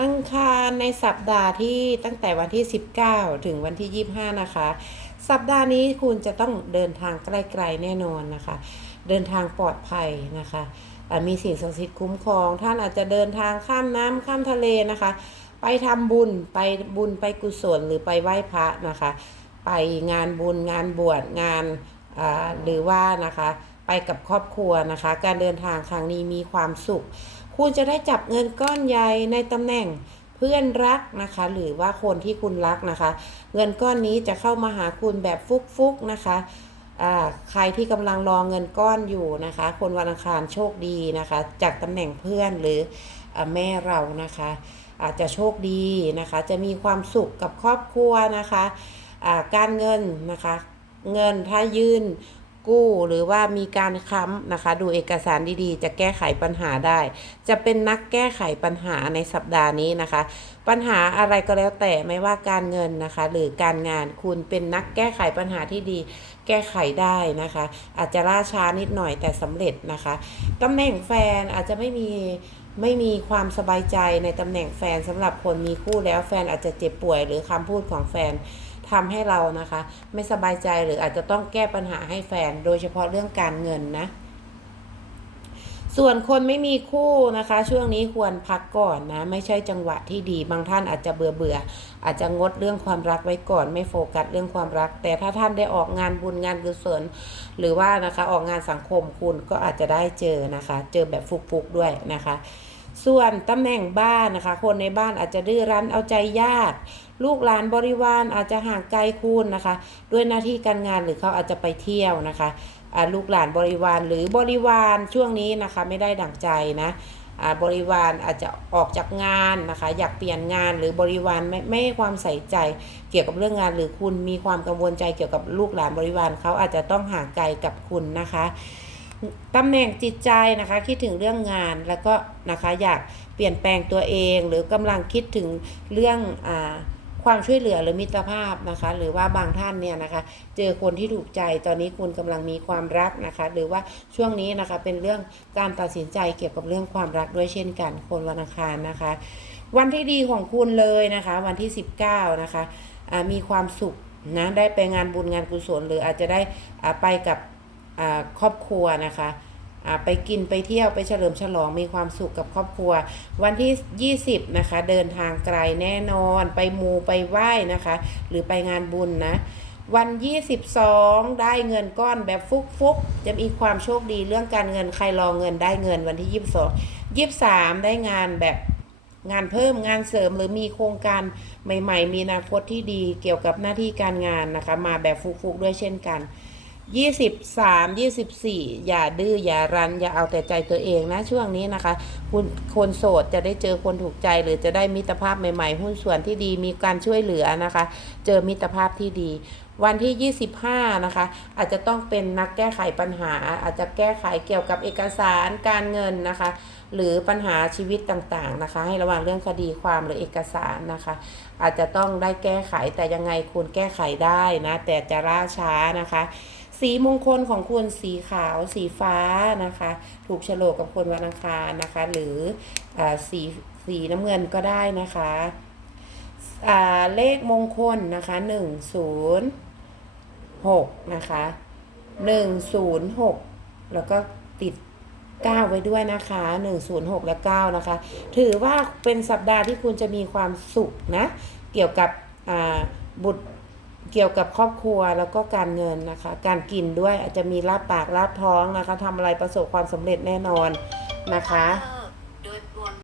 อังคารในสัปดาห์ที่ตั้งแต่วันที่ 19 ถึงวันที่ 25 นะคะ สัปดาห์นี้คุณจะต้องเดินทางไกลๆแน่นอนนะคะ เดินทางปลอดภัยนะคะอ่ามีสิ่งศักดิ์สิทธิ์คุ้มครอง ท่านอาจจะเดินทางข้ามน้ำข้ามทะเลนะคะ ไปทำบุญไปบุญไปกุศลหรือไปไหว้พระนะคะ ไปงานบุญงานบวชงานอ่าหรือว่านะคะไปกับครอบครัวนะคะ การเดินทางครั้งนี้มีความสุข คุณจะได้จับเงินก้อนใหญ่ในตำแหน่งเพื่อนรักนะคะ หรือว่าคนที่คุณรักนะคะ เงินก้อนนี้จะเข้ามาหาคุณแบบฟุกๆนะคะใครที่กำลังรอเงินก้อนอยู่นะคะ คนวันอังคารโชคดีนะคะ จากตำแหน่งเพื่อนหรืออแม่เรานะคะ อาจจะโชคดีนะคะ จะมีความสุขกับครอบครัวนะคะ การเงินนะคะ เงินถ้ายื่น กู้ หรือว่ามีการค้ำนะคะ ดูเอกสารดีๆ จะแก้ไขปัญหาได้ จะเป็นนักแก้ไขปัญหาในสัปดาห์นี้นะคะ ปัญหาอะไรก็แล้วแต่ไม่ว่าการเงินนะคะ หรือการงานคุณเป็นนักแก้ไขปัญหาที่ดี แก้ไขได้นะคะ อาจจะล่าช้านิดหน่อยแต่สำเร็จนะคะตำแหน่งแฟนอาจจะไม่มีไม่มีความสบายใจในตำแหน่งแฟนสำหรับคนมีคู่แล้วแฟนอาจจะเจ็บป่วย หรือคำพูดของแฟน ทำให้เรานะคะ ไม่สบายใจหรืออาจจะต้องแก้ปัญหาให้แฟน โดยเฉพาะเรื่องการเงินนะ ส่วนคนไม่มีคู่นะคะ ช่วงนี้ควรพักก่อนนะ ไม่ใช่จังหวะที่ดี บางท่านอาจจะเบื่อเบื่อ อาจจะงดเรื่องความรักไว้ก่อน ไม่โฟกัสเรื่องความรัก แต่ถ้าท่านได้ออกงานบุญงานกุศลหรือว่านะคะออกงานสังคมคุณก็อาจจะได้เจอนะคะ เจอแบบฟุกๆด้วยนะคะ ส่วนตำแหน่งบ้านนะคะ คนในบ้านอาจจะดื้อรั้นเอาใจยากลูกหลานบริวารอาจจะห่างไกลคุณนะคะ ด้วยหน้าที่การงานหรือเขาอาจจะไปเที่ยวนะคะอ่าลูกหลานบริวารหรือบริวารช่วงนี้นะคะ ไม่ได้ดั่งใจนะอ่าบริวารอาจจะออกจากงานนะคะ อยากเปลี่ยนงานหรือบริวารไม่ไม่ให้ความใส่ใจเกี่ยวกับเรื่องงาน หรือคุณมีความกังวลใจเกี่ยวกับลูกหลานบริวารเขาอาจจะต้องห่างไกลกับคุณนะคะ ตำแหน่งจิตใจนะคะคิดถึงเรื่องงานแล้วก็นะคะอยากเปลี่ยนแปลงตัวเอง หรือกำลังคิดถึงเรื่องอความช่วยเหลือหรือมิตรภาพนะคะ หรือว่าบางท่านเนี่ยนะคะ เจอคนที่ถูกใจตอนนี้คุณกำลังมีความรักนะคะ หรือว่าช่วงนี้นะคะเป็นเรื่องการตัดสินใจเกี่ยวกับเรื่องความรักด้วยเช่นกันคนวันอังคารนะคะ วันที่ดีของคุณเลยนะคะ วันที่ 19นะคะมีความสุขนะได้ไปงานบุญงานกุศลหรืออาจจะได้ไปกับ ครอบครัวนะคะไปกินไปเที่ยวไปเฉลิมฉลองมีความสุขกับครอบครัว วันที่ 20 นะคะ เดินทางไกลแน่นอน ไปมูไปไหว้นะคะ หรือไปงานบุญนะ วัน 22 ได้เงินก้อนแบบฟุกฟุกๆจะมีความโชคดีเรื่องการเงินใครรอเงินได้เงินวันที่ 22 23 ได้งานแบบงานเพิ่มงานเสริมหรือมีโครงการใหม่ ๆ มีอนาคตที่ดีเกี่ยวกับหน้าที่การงานนะคะ มาแบบฟุกๆด้วยเช่นกัน ยี่สิบสามยี่สิบสี่อย่าดื้ออย่ารัน อย่าเอาแต่ใจตัวเองนะช่วงนี้นะคะ คุณคนโสดจะได้เจอคนถูกใจหรือจะได้มิตรภาพใหม่ๆ หุ้นส่วนที่ดีมีการช่วยเหลือนะคะ เจอมิตรภาพที่ดี วันที่ 25 นะคะ อาจจะต้องเป็นนักแก้ไขปัญหา อาจจะแก้ไขเกี่ยวกับเอกสารการเงินนะคะ หรือปัญหาชีวิตต่างๆนะคะ ให้ระวังเรื่องคดีความหรือเอกสารนะคะ อาจจะต้องได้แก้ไขแต่ยังไงคุณแก้ไขได้นะ แต่จะล่าช้านะคะ สีมงคลของคุณสีขาว สีฟ้านะคะ ถูกโฉลกกับคนวันอังคารนะคะ หรืออสีสีน้ำเงินก็ได้นะคะ เลขมงคลนะคะหนึ่งศูนย์หกนะคะหนึ่งศูนย์หกแล้วก็ติด9ไว้ด้วยนะคะ106และ9นะคะ ถือว่าเป็นสัปดาห์ที่คุณจะมีความสุขนะ เกี่ยวกับบุตรเกี่ยวกับครอบครัวแล้วก็การเงินนะคะ การกินด้วยอาจจะมีลาบปากลาบท้องนะคะทำอะไรประสบความสำเร็จแน่นอนนะคะ